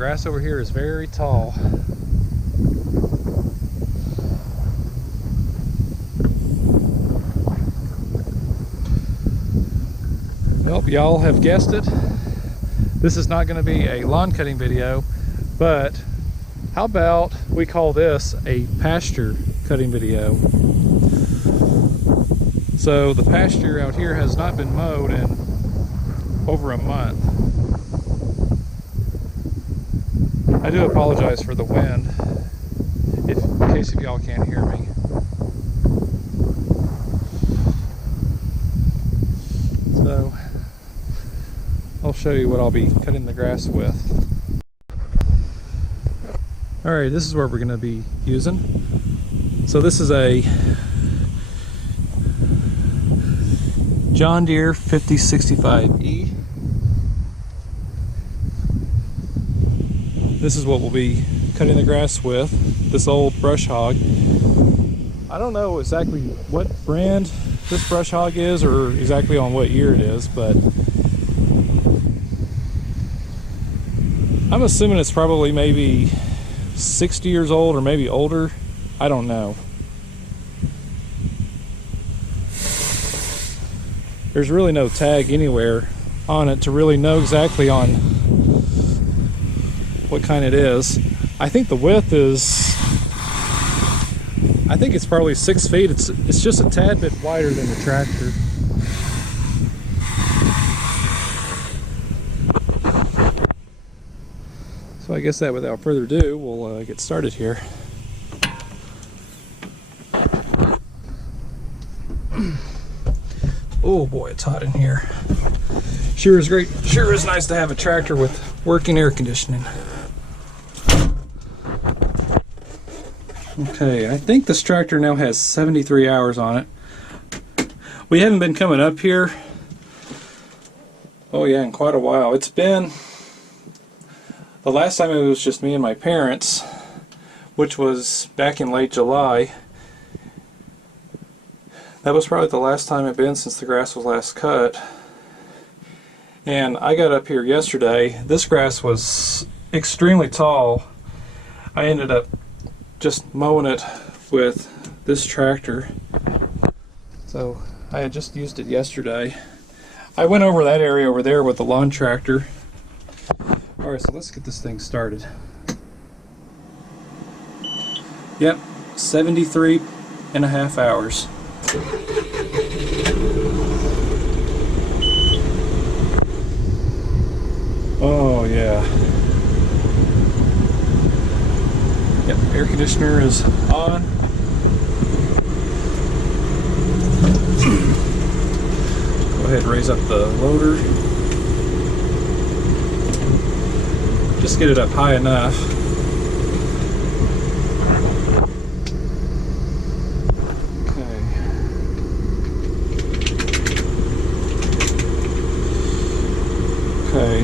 grass over here is very tall. Well, y'all have guessed it. This is not going to be a lawn cutting video, but how about we call this a pasture cutting video? So the pasture out here has not been mowed in over a month. I do apologize for the wind, in case if y'all can't hear me. So I'll show you what I'll be cutting the grass with. Alright, this is what we're going to be using. So this is a John Deere 5065E. This is what we'll be cutting the grass with, this old brush hog. I don't know exactly what brand this brush hog is or exactly on what year it is, but I'm assuming it's probably maybe 60 years old or maybe older. I don't know. There's really no tag anywhere on it to really know exactly on what kind it is. I think the width is, I think it's probably 6 feet. It's just a tad bit wider than the tractor. So I guess that without further ado, we'll get started here. Oh boy, it's hot in here. Sure is great. Sure is nice to have a tractor with working air conditioning. Okay, I think this tractor now has 73 hours on it. We haven't been coming up here, oh yeah, in quite a while. It's been, the last time it was just me and my parents, which was back in late July. That was probably the last time I've been since the grass was last cut. And I got up here yesterday. This grass was extremely tall. I ended up just mowing it with this tractor. So I had just used it yesterday. I went over that area over there with the lawn tractor. Alright, so let's get this thing started. Yep, 73.5 hours. Oh yeah. Yep, air conditioner is on. Go ahead and raise up the loader. Just get it up high enough. Okay,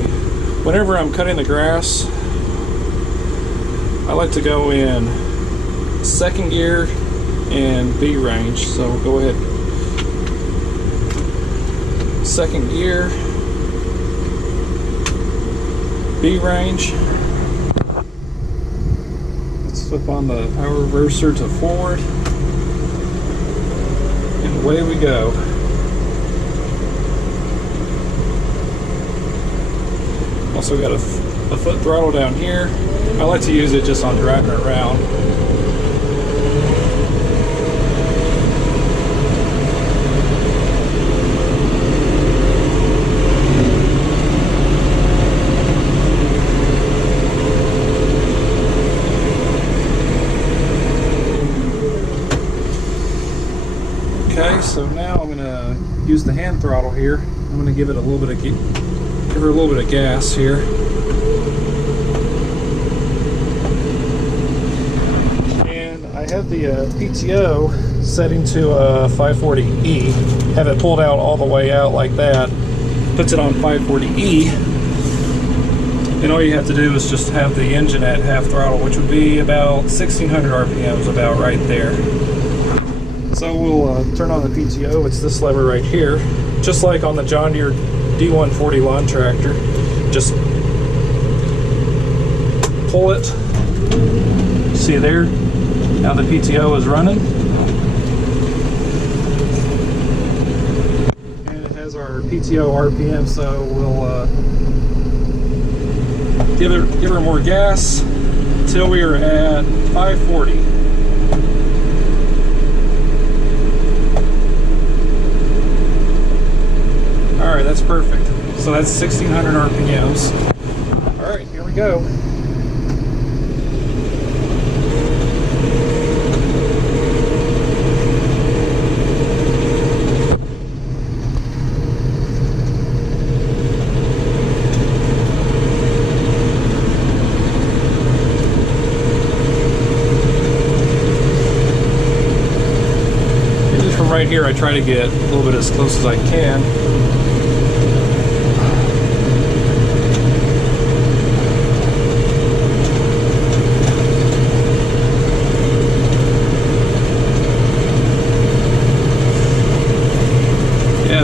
whenever I'm cutting the grass, I like to go in second gear and B range. So we'll go ahead, second gear, B range. Let's flip on the power reverser to forward, and away we go. Also got a foot throttle down here. I like to use it just on driving around. Okay, so now I'm going to use the hand throttle here. I'm going to give it a little bit of give her a little bit of gas here. And I have the PTO setting to 540E. Have it pulled out all the way out like that. Puts it on 540E. And all you have to do is just have the engine at half throttle, which would be about 1600 RPMs, about right there. So we'll turn on the PTO. It's this lever right here, just like on the John Deere D140 lawn tractor. Just pull it. See there? Now the PTO is running. And it has our PTO RPM, so we'll give her more gas until we are at 540. Alright, that's perfect. So that's 1600 RPMs. Alright, here we go. And just from right here, I try to get a little bit as close as I can.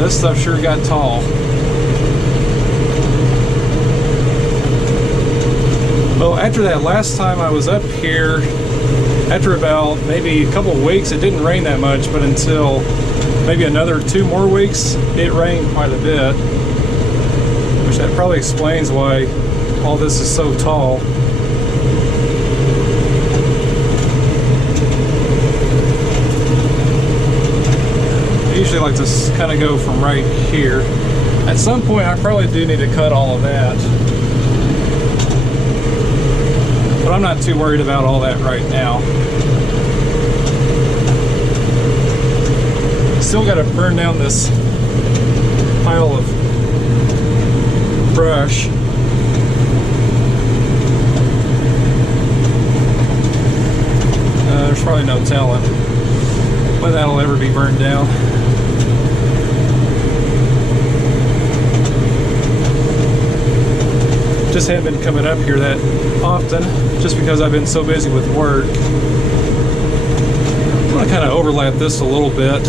This stuff sure got tall. Well, after that last time I was up here, after about maybe a couple of weeks, it didn't rain that much, but until maybe another 2 more weeks, it rained quite a bit, which that probably explains why all this is so tall. I usually like to kind of go from right here. At some point I probably do need to cut all of that, but I'm not too worried about all that right now. Still got to burn down this pile of brush. There's probably no telling when that'll ever be burned down. Just haven't been coming up here that often, just because I've been so busy with work. I'm going to kind of overlap this a little bit.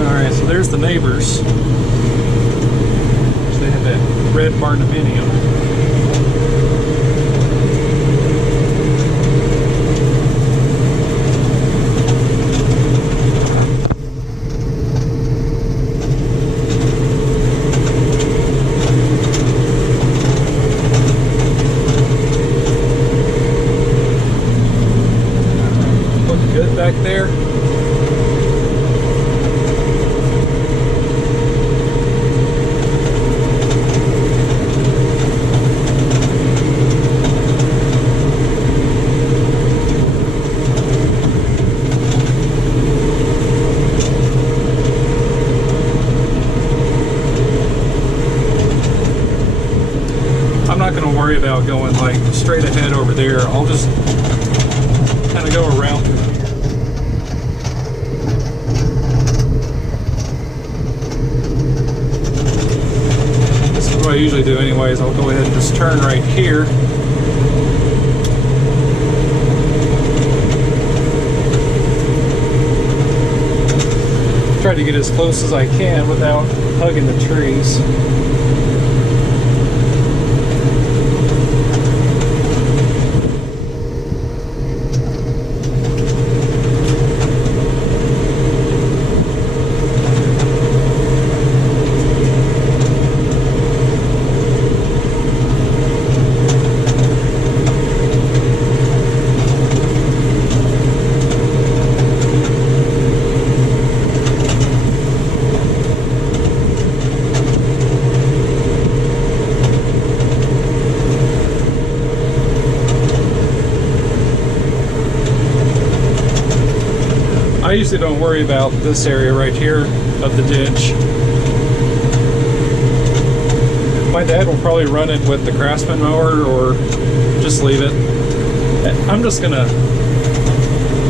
Alright, so there's the neighbors. They have that red barndominium. Back there. I'm not going to worry about going like straight ahead over there. I'll just kind of go around through here. What I usually do anyways, I'll go ahead and just turn right here. Try to get as close as I can without hugging the trees. I usually don't worry about this area right here of the ditch. My dad will probably run it with the Craftsman mower or just leave it. I'm just gonna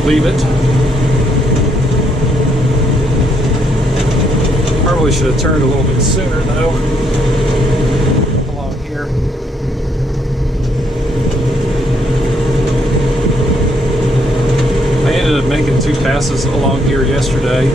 leave it. Probably should have turned a little bit sooner though. Along here. 2 passes along here yesterday.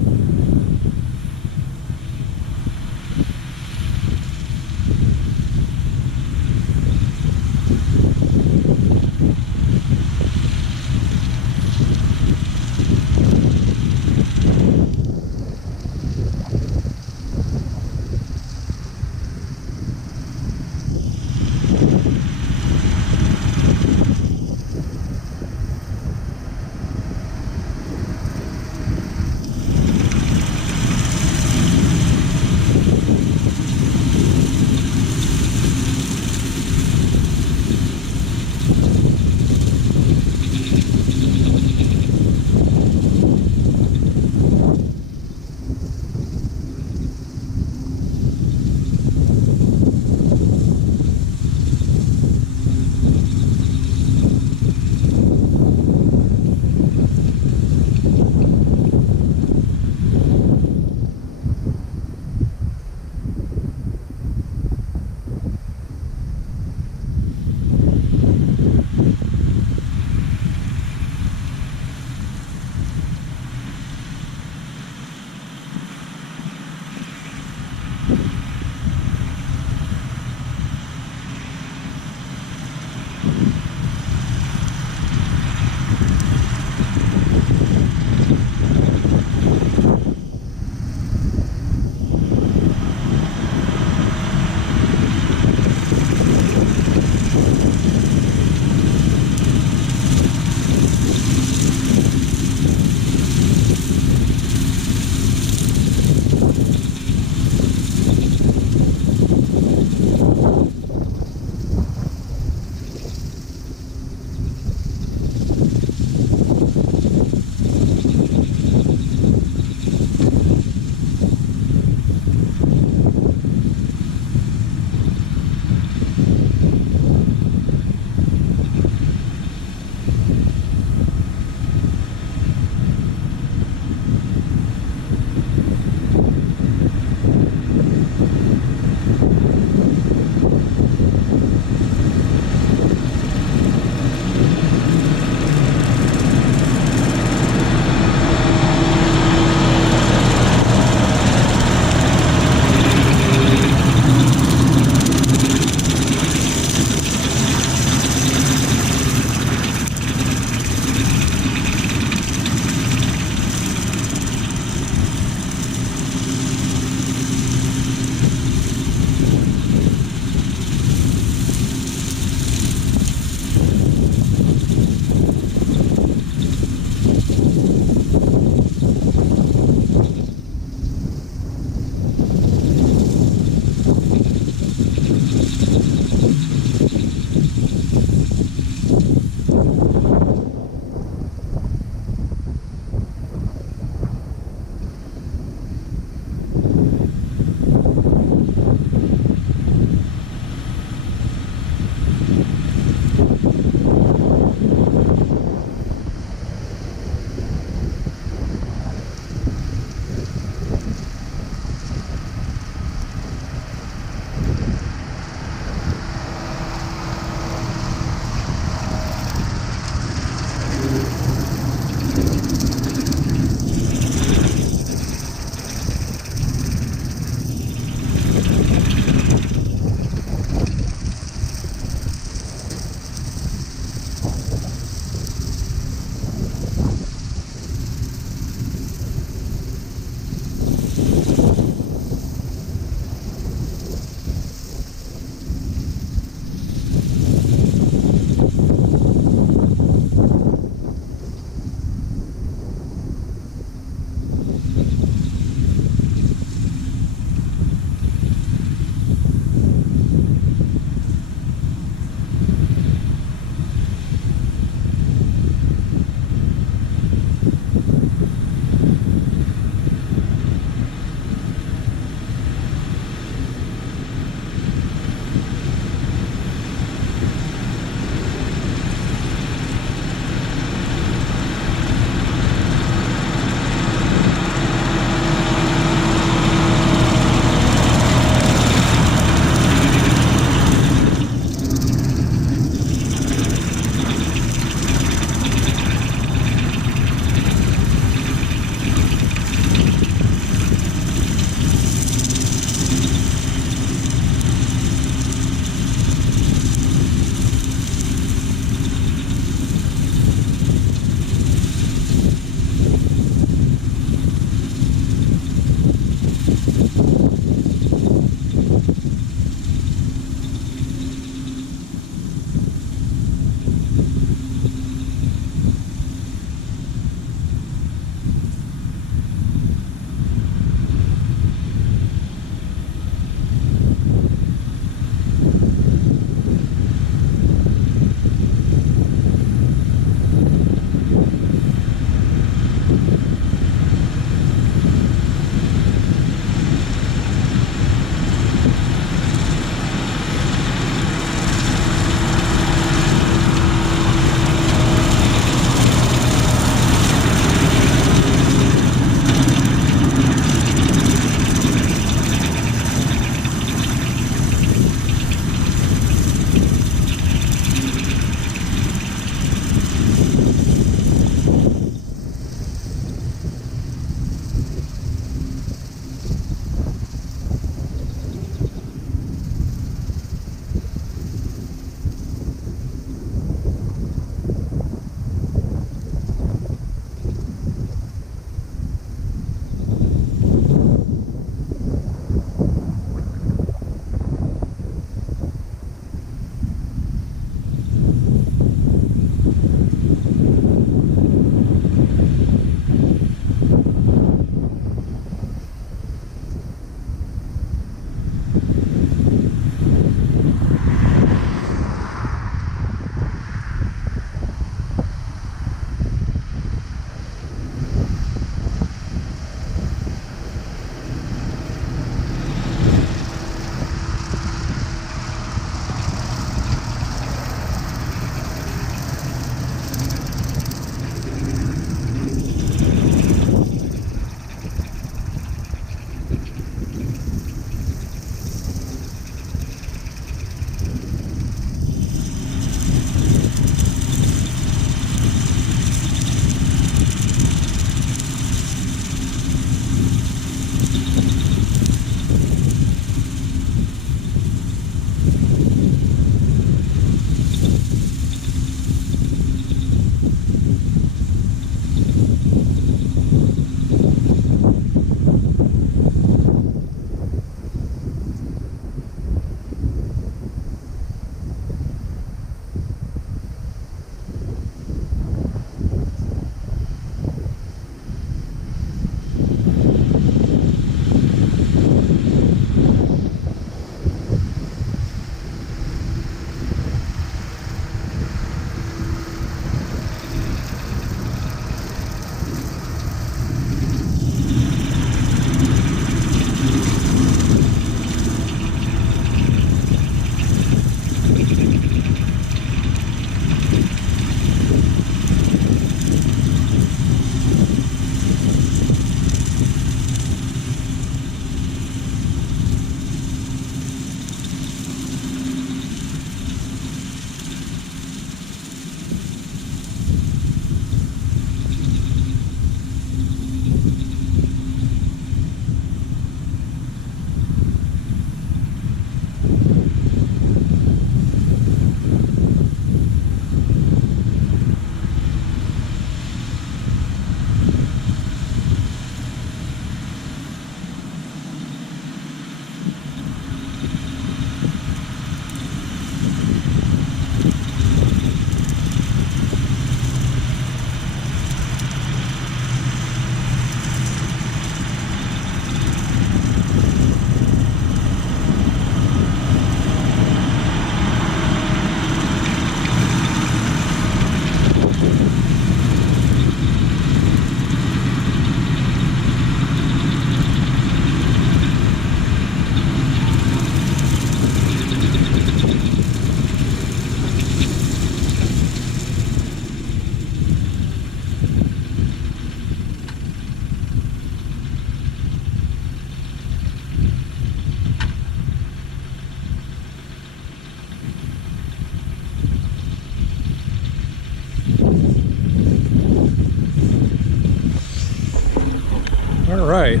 All right.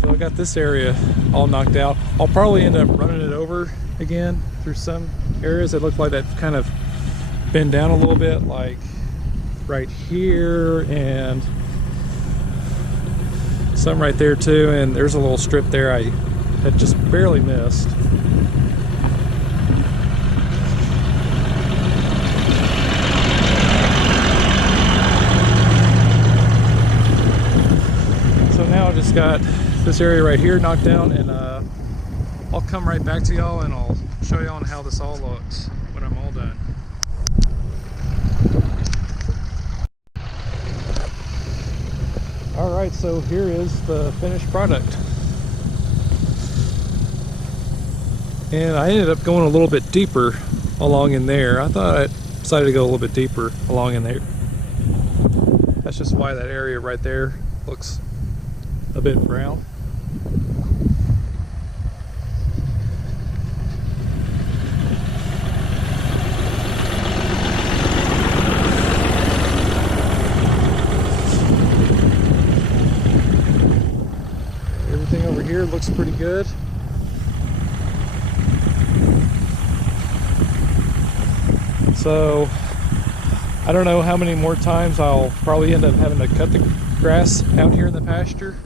So I got this area all knocked out. I'll probably end up running it over again through some areas that look like that kind of bend down a little bit, like right here and some right there too, and there's a little strip there I had just barely missed. So now I just got this area right here knocked down, and I'll come right back to y'all and I'll show y'all how this all looks when I'm all done. Alright, so here is the finished product. And I ended up going a little bit deeper along in there. I thought I decided to go a little bit deeper along in there. That's just why that area right there looks a bit brown. Everything over here looks pretty good. So I don't know how many more times I'll probably end up having to cut the grass out here in the pasture.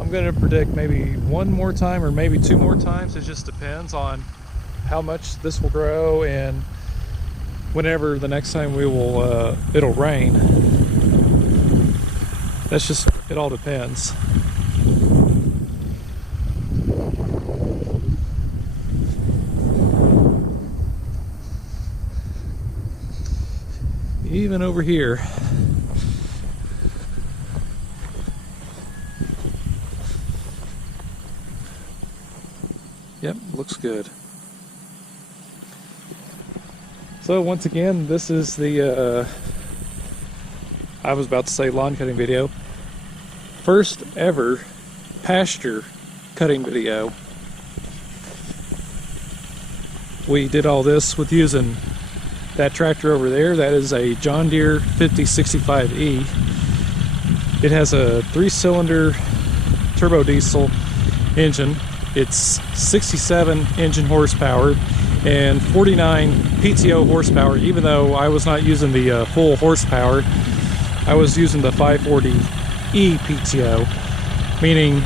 I'm going to predict maybe one more time or maybe two more times. It just depends on how much this will grow and whenever the next time it'll rain. That's just, it all depends. Even over here. Yep, looks good. So once again, this is the, I was about to say lawn cutting video. First ever pasture cutting video. We did all this with using that tractor over there. That is a John Deere 5065E. It has a 3-cylinder turbo diesel engine. It's 67 engine horsepower and 49 PTO horsepower, even though I was not using the full horsepower. I was using the 540E PTO, meaning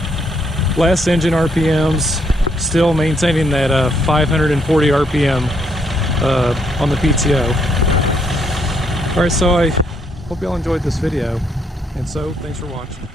less engine RPMs, still maintaining that 540 RPM on the PTO. Alright, so I hope y'all enjoyed this video, and so thanks for watching.